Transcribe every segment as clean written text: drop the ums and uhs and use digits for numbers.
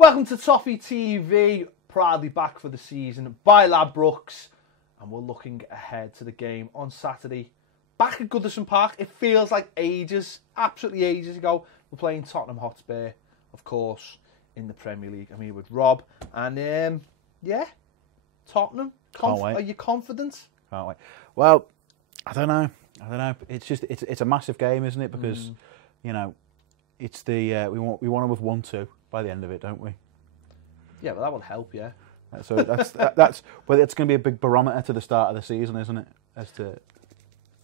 Welcome to Toffee TV, proudly back for the season by Ladbrokes, and we're looking ahead to the game on Saturday. Back at Goodison Park, it feels like ages, absolutely ages ago. We're playing Tottenham Hotspur, of course, in the Premier League. I'm here with Rob, and yeah, Tottenham. Are you confident? Can't wait. Well, I don't know. It's just it's a massive game, isn't it? Because you know, it's the we want to have 1-2 by the end of it, don't we? Yeah, well, that will help, yeah. So that's well, it's going to be a big barometer to the start of the season, isn't it? As to,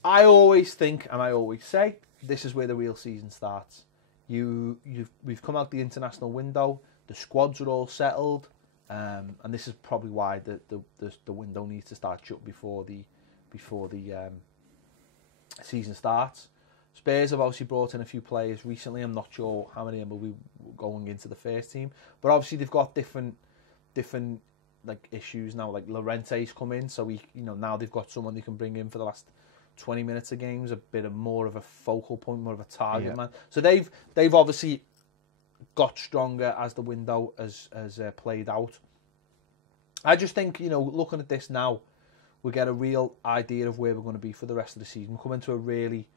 I always think, and I always say, this is where the real season starts. We've come out the international window. The squads are all settled, and this is probably why the window needs to start shut before the season starts. Spurs have obviously brought in a few players recently. I'm not sure how many of them will be going into the first team, but obviously they've got different like issues now. Like Llorente's come in, so now they've got someone they can bring in for the last 20 minutes of games, a bit more of a focal point, more of a target man. So they've obviously got stronger as the window has played out. I just think, looking at this now, we get a real idea of where we're going to be for the rest of the season. We're coming to a really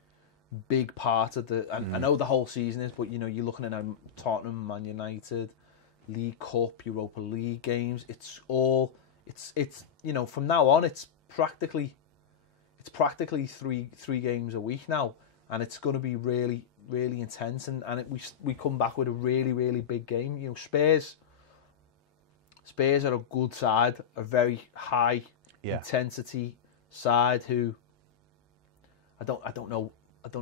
big part of the. And I know the whole season is, but you're looking at Tottenham, Man United, League Cup, Europa League games. It's from now on, it's practically three games a week now, and it's going to be really, really intense. And we come back with a really, really big game. Spurs are a good side, a very high intensity side who I don't know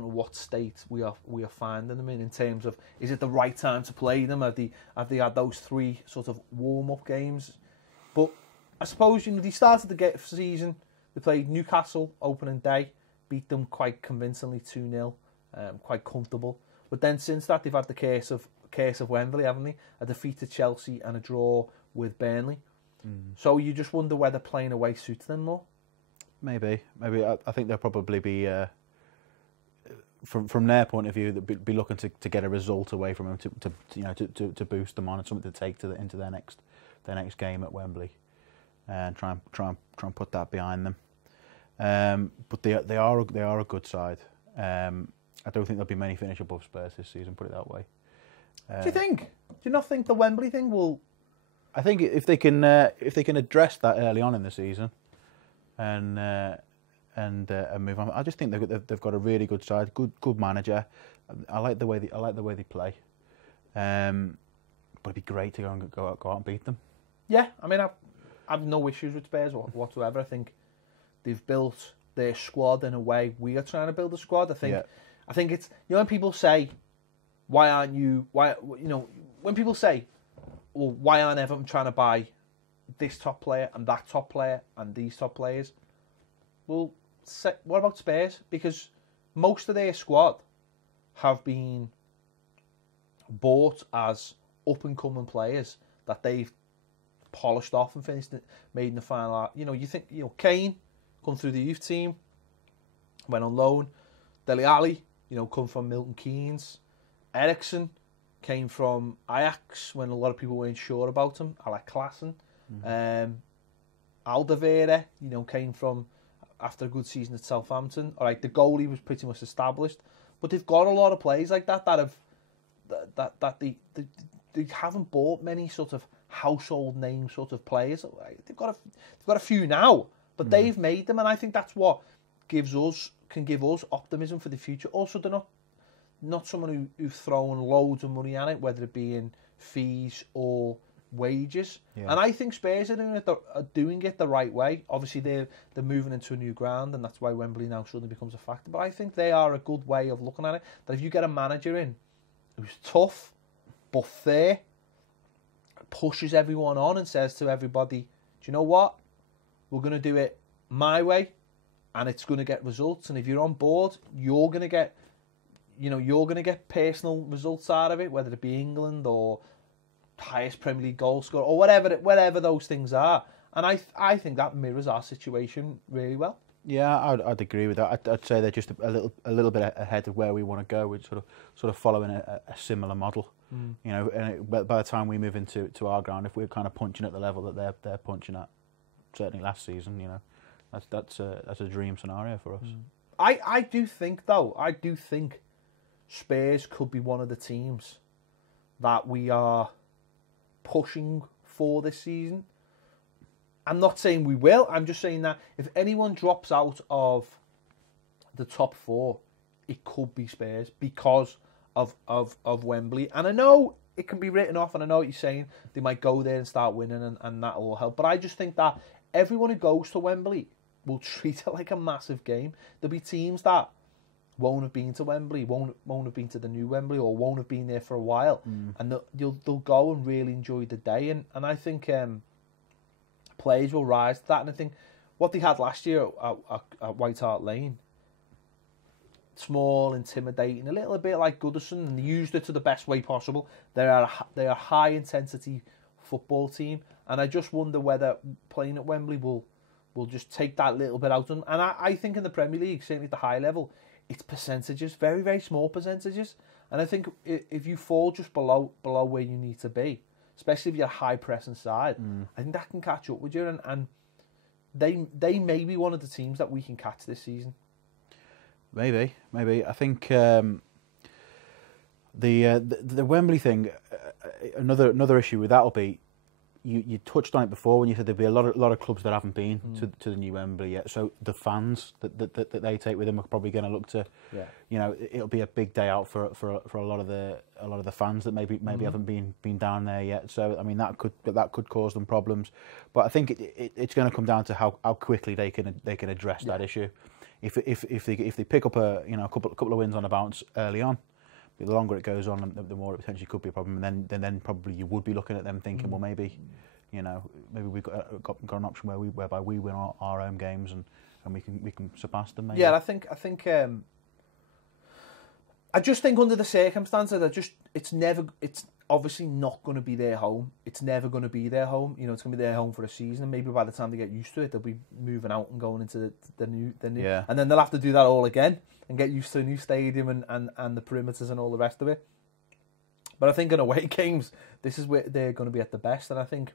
what state we are finding them in terms of, is it the right time to play them? Have they had those three sort of warm up games? But I suppose they started the season. They played Newcastle opening day, beat them quite convincingly 2-0, quite comfortable. But then since that, they've had the curse of Wembley, haven't they? A defeat to Chelsea and a draw with Burnley. So you just wonder whether playing away suits them more. Maybe. I think they'll probably be from their point of view, they'll be looking to get a result away from them to boost them on and something to take into their next game at Wembley, and try and put that behind them. But they are a good side. I don't think there'll be many finish above Spurs this season. Put it that way. Do you think? Do you not think the Wembley thing will? I think if they can address that early on in the season, and move on. I just think they've got a really good side, good manager. I like the way they play. But it'd be great to go out and beat them. Yeah, I mean, I've no issues with Spurs whatsoever. I think they've built their squad in a way we are trying to build a squad. I think it's, when people say, when people say, well, why aren't Everton trying to buy this top player and that top player and these top players? Well, what about Spurs? Because most of their squad have been bought as up-and-coming players that they've polished off and made in the final. You think, Kane come through the youth team, went on loan. Dele Alli, come from Milton Keynes. Eriksen came from Ajax when a lot of people weren't sure about him. I like Klaassen. Alderweireld, came from after a good season at Southampton. All right, the goalie was pretty much established, but they've got a lot of players like that they haven't bought many sort of household name sort of players. They've got a few now, but they've made them, and I think that's what can give us optimism for the future. Also, they're not someone who've thrown loads of money at it, whether it be in fees or wages. And I think Spurs are doing it the right way. Obviously, they're moving into a new ground, and that's why Wembley now suddenly becomes a factor. But I think they are a good way of looking at it. That if you get a manager in who's tough but fair, pushes everyone on and says to everybody, do you know what? We're going to do it my way, and it's going to get results. And if you're on board, you're going to get personal results out of it, whether it be England or highest Premier League goal scorer or whatever those things are. And I think that mirrors our situation really well. Yeah, I'd agree with that. I'd say they're just a little bit ahead of where we want to go. We're sort of following a similar model. You know, and by the time we move into our ground, if we're kind of punching at the level that they're punching at, certainly last season, you know, that's a dream scenario for us. I do think Spurs could be one of the teams that we are pushing for this season. I'm not saying we will. I'm just saying that if anyone drops out of the top 4, it could be Spurs because of Wembley. And I know it can be written off, and I know what you're saying. They might go there and start winning, and that will help. But I just think that everyone who goes to Wembley will treat it like a massive game. There'll be teams that won't have been to Wembley, won't have been to the new Wembley, or won't have been there for a while, and they'll go and really enjoy the day. And I think players will rise to that. And I think what they had last year at White Hart Lane, small, intimidating, a little bit like Goodison, and they used it to the best way possible. They are a high intensity football team, and I just wonder whether playing at Wembley will just take that little bit out. And I think in the Premier League, certainly at the high level, it's percentages, very, very small percentages. And I think if you fall just below where you need to be, especially if you're a high pressing side, I think that can catch up with you, and they may be one of the teams that we can catch this season. Maybe. I think the Wembley thing. Another issue with that will be you touched on it before when you said there'd be a lot of clubs that haven't been to the new Wembley yet. So the fans that they take with them are probably going to look to, you know, it'll be a big day out for a lot of the fans that maybe haven't been down there yet. So I mean that could cause them problems. But I think it's going to come down to how quickly they can address that issue. If they pick up a couple of wins on a bounce early on, the longer it goes on, the more it potentially could be a problem. And then probably you would be looking at them thinking, well, maybe we've got an option whereby we win our home games and we can surpass them. Maybe. Yeah, I think I just think under the circumstances, it's obviously not going to be their home. It's never going to be their home. You know, it's going to be their home for a season, and maybe by the time they get used to it, they'll be moving out and going into the new. Yeah. And then they'll have to do that all again and get used to a new stadium and the perimeters and all the rest of it. But I think in away games, this is where they're going to be at the best, and I think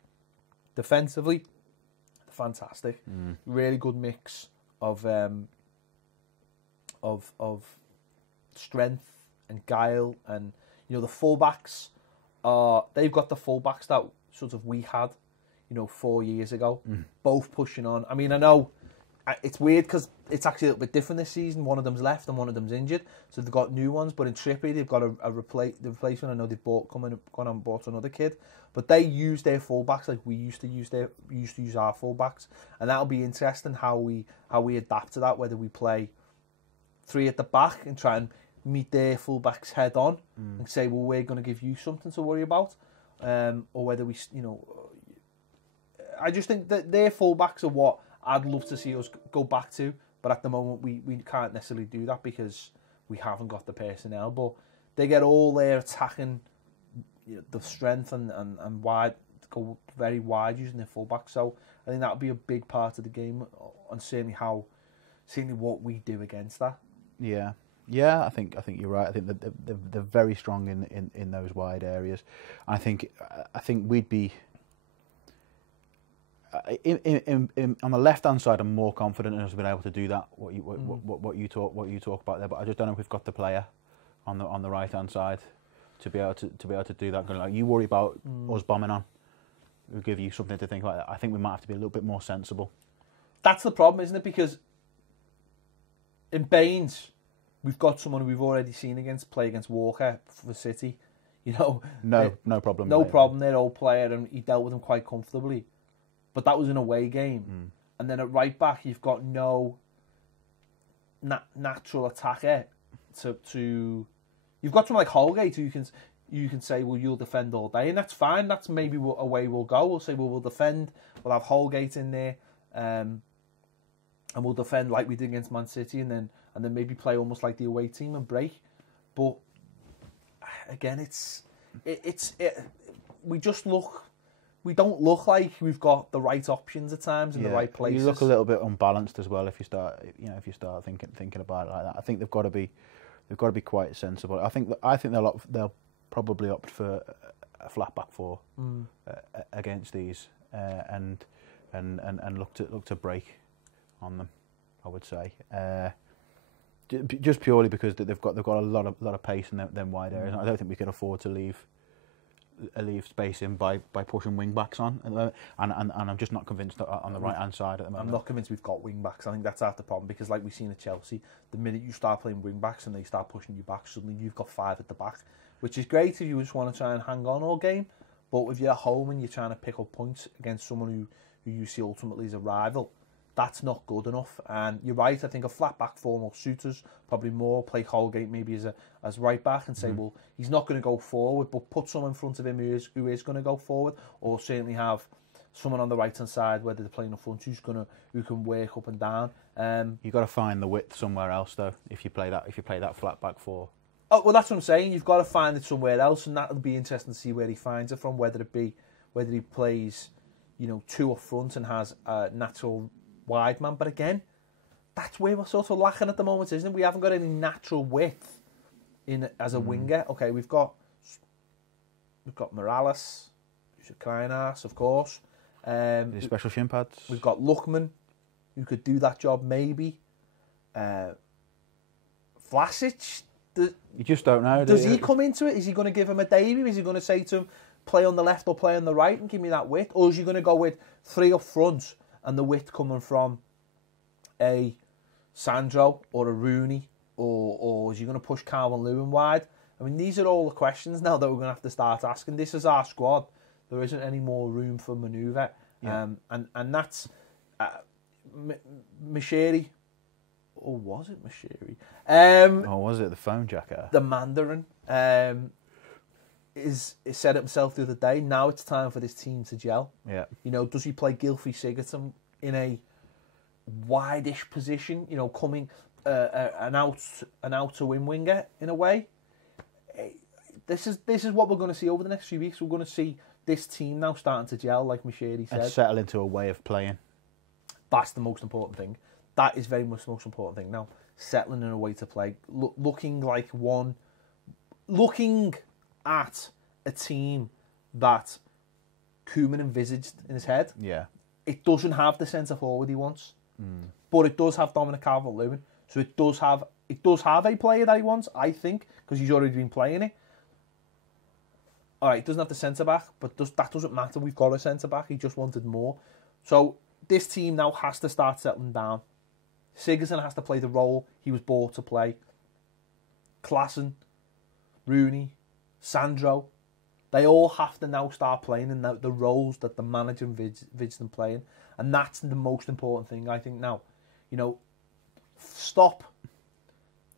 defensively, fantastic, really good mix of strength and guile, and you know the fullbacks. They've got the fullbacks that sort of we had, 4 years ago, both pushing on. I mean, I know it's weird because it's actually a little bit different this season. One of them's left and one of them's injured, so they've got new ones. But in Trippier, they've got the replacement. I know they've gone and bought another kid, but they use their fullbacks like we used to use our fullbacks, and that'll be interesting how we adapt to that. Whether we play 3 at the back and try and meet their fullbacks head on and say, well, we're going to give you something to worry about, or whether we, I just think that their fullbacks are what I'd love to see us go back to, but at the moment we can't necessarily do that because we haven't got the personnel. But they get all their attacking, the strength and wide, go very wide using their fullbacks. So I think that'll be a big part of the game, and certainly what we do against that. Yeah, I think you're right. I think that they're very strong in those wide areas. And I think we'd be on the left hand side. I'm more confident in us being able to do that. What you talk about there, but I just don't know if we've got the player on the right hand side to be able to do that. Like, you worry about us bombing on. We'll give you something to think about. I think we might have to be a little bit more sensible. That's the problem, isn't it? Because in Baines, we've got someone we've already seen play against Walker for City. No problem. No problem. Their old player, and he dealt with him quite comfortably. But that was an away game, and then at right back you've got no natural attacker to. You've got someone like Holgate who you can say, well, you'll defend all day, and that's fine. That's maybe a way we'll go. We'll say, well, we'll defend. We'll have Holgate in there, and we'll defend like we did against Man City, and then maybe play almost like the away team and break. But again, we don't look like we've got the right options at times in the right places. You look a little bit unbalanced as well if you start thinking about it like that. I think they've got to be quite sensible. I think they'll probably opt for a flat back four against these, and look to break on them. I would say, just purely because they've got a lot of pace in them wide areas. I don't think we can afford to leave space in by pushing wing backs on at the moment. And I'm just not convinced that on the right hand side at the moment. I'm not convinced we've got wing backs. I think that's half the problem, because like we've seen at Chelsea, the minute you start playing wing backs and they start pushing you back, suddenly you've got 5 at the back, which is great if you just want to try and hang on all game. But if you're at home and you're trying to pick up points against someone who you see ultimately as a rival, that's not good enough. And you're right, I think a flat back four will suit us probably more. Play Holgate maybe as right back and say, well, he's not going to go forward, but put someone in front of him who is going to go forward, or certainly have someone on the right hand side, whether they're playing up front, who can work up and down. You've got to find the width somewhere else though. If you play that flat back four. Oh well, that's what I'm saying. You've got to find it somewhere else, and that'll be interesting to see where he finds it from. Whether he plays, 2 up front and has a natural wide man, but again, that's where we're sort of lacking at the moment, isn't it? We haven't got any natural width in as a winger. Okay, we've got Morales, who's a crying ass, of course. Special shin pads. We've got Lookman, who could do that job maybe. Vlasic, you just don't know. Does he come into it? Is he going to give him a debut? Is he going to say to him, play on the left or play on the right and give me that width? Or is he going to go with 3 up front and the width coming from a Sandro or a Rooney, or is he going to push Calvert-Lewin wide? I mean, these are all the questions now that we're going to have to start asking. This is our squad. There isn't any more room for manoeuvre. Yeah. And that's Mashiri. Or was it Mashiri? Or was it the phone jacker? The Mandarin is said it himself the other day. Now it's time for this team to gel. Yeah. Does he play Gylfi Sigurdsson in a wide-ish position? Coming an outer wing winger in a way. This is what we're going to see over the next few weeks. We're going to see this team now starting to gel, like Mashiri said, and settle into a way of playing. That's the most important thing. That is very much the most important thing now. Settling in a way to play, looking at a team that Koeman envisaged in his head. Yeah. It doesn't have the centre forward he wants, but it does have Dominic Calvert-Lewin. So it does have a player that he wants, I think, because he's already been playing it. All right, it doesn't have the centre back, but that doesn't matter. We've got a centre back. He just wanted more. So this team now has to start settling down. Sigurdsson has to play the role he was bought to play. Klaassen, Rooney, Sandro, they all have to now start playing in the roles that the manager envisaged them playing. And that's the most important thing, I think, now. Stop.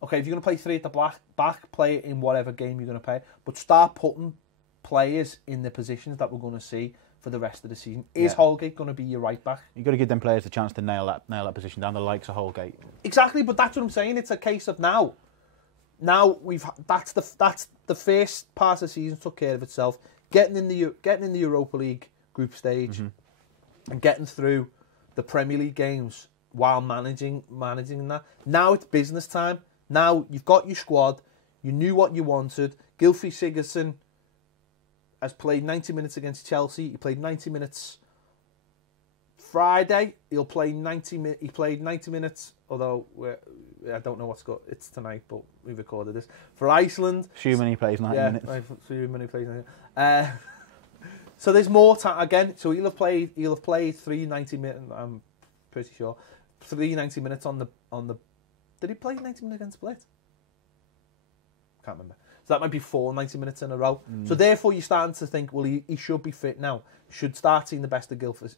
Okay, if you're going to play 3 at the back, play it in whatever game you're going to play. But start putting players in the positions that we're going to see for the rest of the season. Is Holgate going to be your right back? You've got to give them players the chance to nail that position down, the likes of Holgate. Exactly, but that's what I'm saying. It's a case of now. Now that's the first part of the season took care of itself. Getting in the Europa League group stage and getting through the Premier League games while managing that. Now it's business time. Now you've got your squad. You knew what you wanted. Gylfi Sigurdsson has played 90 minutes against Chelsea. He played 90 minutes Friday. He played 90 minutes, although I don't know what's got. It's tonight, but we recorded this for Iceland. Assuming he plays 90 minutes. Assuming he plays 90 minutes. So there's more time again. So he'll have played 3 90 minutes. I'm pretty sure 3 90 minutes on the. Did he play 90 minutes against Split? Can't remember. So that might be 4 90 minutes in a row. So therefore you're starting to think, well, he should be fit now. Should start seeing the best of Gylfi,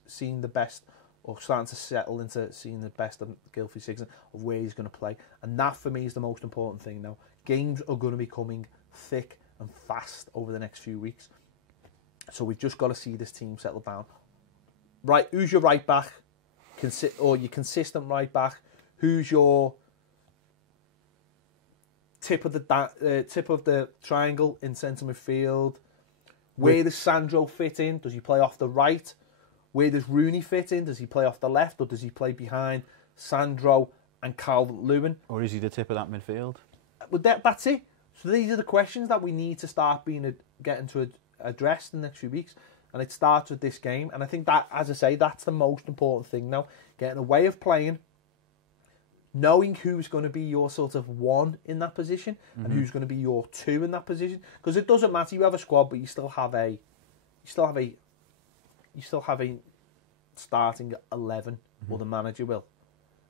or starting to settle into seeing the best of Gylfi Sigurdsson, of where he's going to play. And that for me is the most important thing now. Games are going to be coming thick and fast over the next few weeks. So we've just got to see this team settle down. Right, who's your right back? Or your consistent right back? Who's your tip of the triangle in centre midfield? Where does Sandro fit in? Does he play off the right? Where does Rooney fit in? Does he play off the left, or does he play behind Sandro and Calvert-Lewin? Or is he the tip of that midfield? Well, that's it. So these are the questions that we need to start getting to addressed in the next few weeks. And it starts with this game. And I think that, as I say, that's the most important thing now. Getting a way of playing, knowing who's going to be your sort of 1 in that position and who's going to be your 2 in that position. Because it doesn't matter, you have a squad, but you still have a starting 11, or the manager will.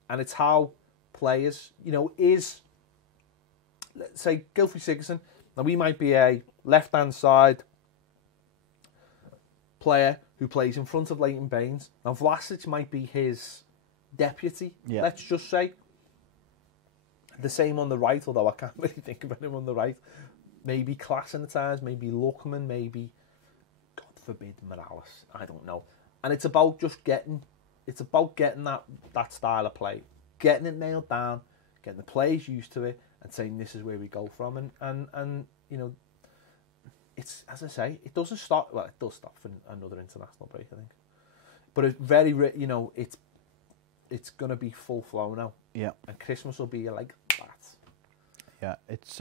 And it's how players, let's say Gylfi Sigurdsson, now we might be a left-hand side player who plays in front of Leighton Baines. Now Vlasic might be his deputy, let's just say. The same on the right, although I can't really think of anyone on the right. Maybe Klassen at times, maybe Lookman, maybe, God forbid, Morales. I don't know. And it's about just getting that style of play, getting it nailed down, getting the players used to it, and saying this is where we go from. And it's, as I say, it doesn't stop. Well, it does stop for another international break, I think. But it's very, it's going to be full flow now. Yeah. And Christmas will be like that. Yeah, it's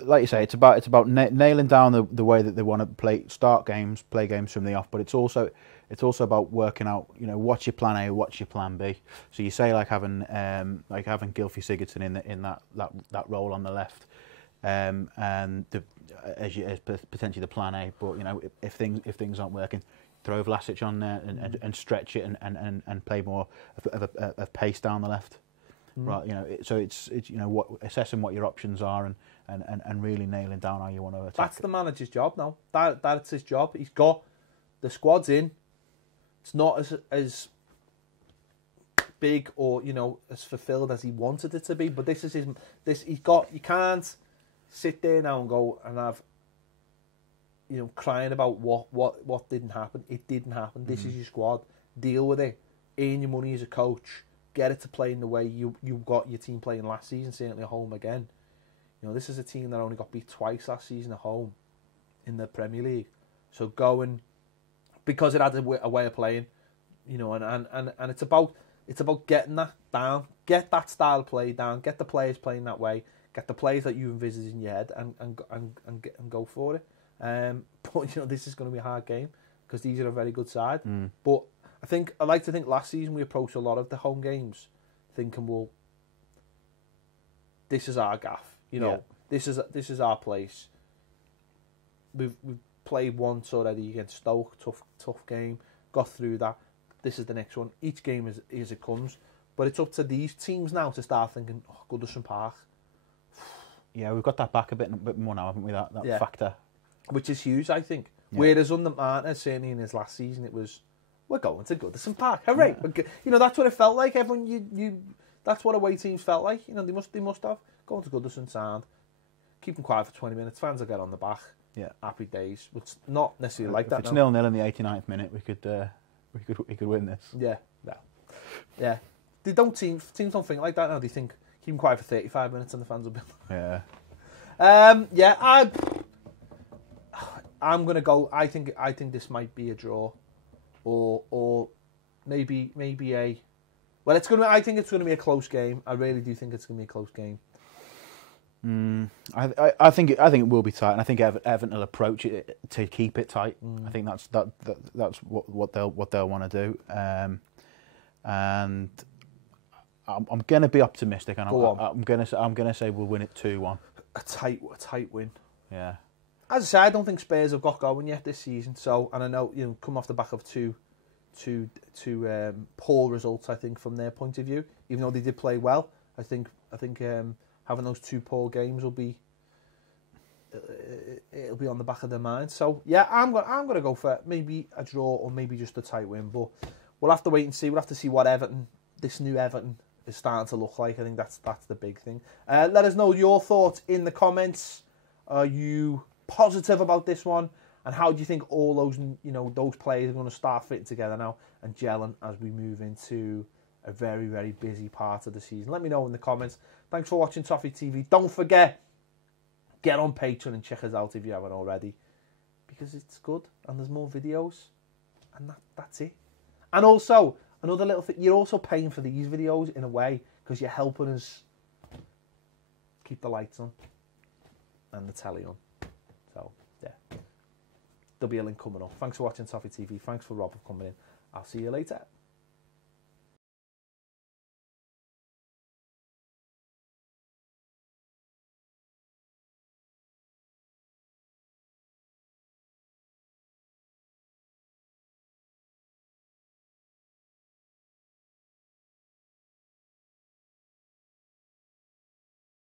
like you say, it's about nailing down the way that they want to play games from the off. But it's also about working out, what's your plan A, what's your plan B. So you say like having Gylfi Sigurdsson in that role on the left, and as potentially the plan A. But if things aren't working, throw Vlasic on there and stretch it and play more of pace down the left. Right, so it's assessing what your options are and really nailing down how you want to attack. That's the manager's job now. That's his job. He's got the squad's in. It's not as big or as fulfilled as he wanted it to be, but this is he's got. You can't sit there now and go and have crying about what didn't happen. It didn't happen. This is your squad. Deal with it. Earn your money as a coach. Get it to play in the way you got your team playing last season, certainly at home again. This is a team that only got beat twice last season at home in the Premier League. So because it had a way of playing, and it's about getting that down, get that style of play down, get the players playing that way, get the players that you envisage in your head, and go for it. But this is going to be a hard game because these are a very good side. But I like to think last season we approached a lot of the home games thinking, well, this is our gaff, this is our place. We've played once already against Stoke, tough game, got through that. This is the next one. Each game as it comes, but it's up to these teams now to start thinking, Goodison Park. Yeah, we've got that back a bit more now, haven't we? That factor, which is huge, I think. Yeah. Whereas under Martin, certainly in his last season, it was, we're going to Goodison Park, hooray! Yeah. That's what it felt like. Everyone, that's what away teams felt like. They must have going to Goodison sound, keep them quiet for 20 minutes. Fans will get on the back. Yeah, happy days. It's not necessarily like that. If it's 0-0 in the 89th minute, we could win this. Yeah, yeah. They don't teams don't think like that now. They think keep them quiet for 35 minutes and the fans will be. Yeah. I'm gonna go. I think this might be a draw, or maybe a. Well, I think it's gonna be a close game. I really do think it's gonna be a close game. I think it will be tight, and I think Everton will approach it to keep it tight. I think that's what they'll want to do. And I'm going to be optimistic, and I'm going to say we'll win it 2-1. A tight win. Yeah. As I say, I don't think Spurs have got going yet this season. So, and I know come off the back of two poor results. I think from their point of view, even though they did play well, I think having those two poor games will be it'll be on the back of their mind. So yeah, I'm gonna go for maybe a draw or maybe just a tight win. But we'll have to wait and see. We'll have to see what this new Everton is starting to look like. I think that's the big thing. Let us know your thoughts in the comments. Are you positive about this one? And how do you think all those those players are going to start fitting together now and gelling as we move into a very, very busy part of the season? Let me know in the comments. Thanks for watching Toffee TV. Don't forget, get on Patreon and check us out if you haven't already, because it's good and there's more videos, and that's it. And also, another little thing, you're also paying for these videos in a way because you're helping us keep the lights on. and the telly on. So, yeah. There'll be a link coming up. Thanks for watching Toffee TV. Thanks for Rob for coming in. I'll see you later.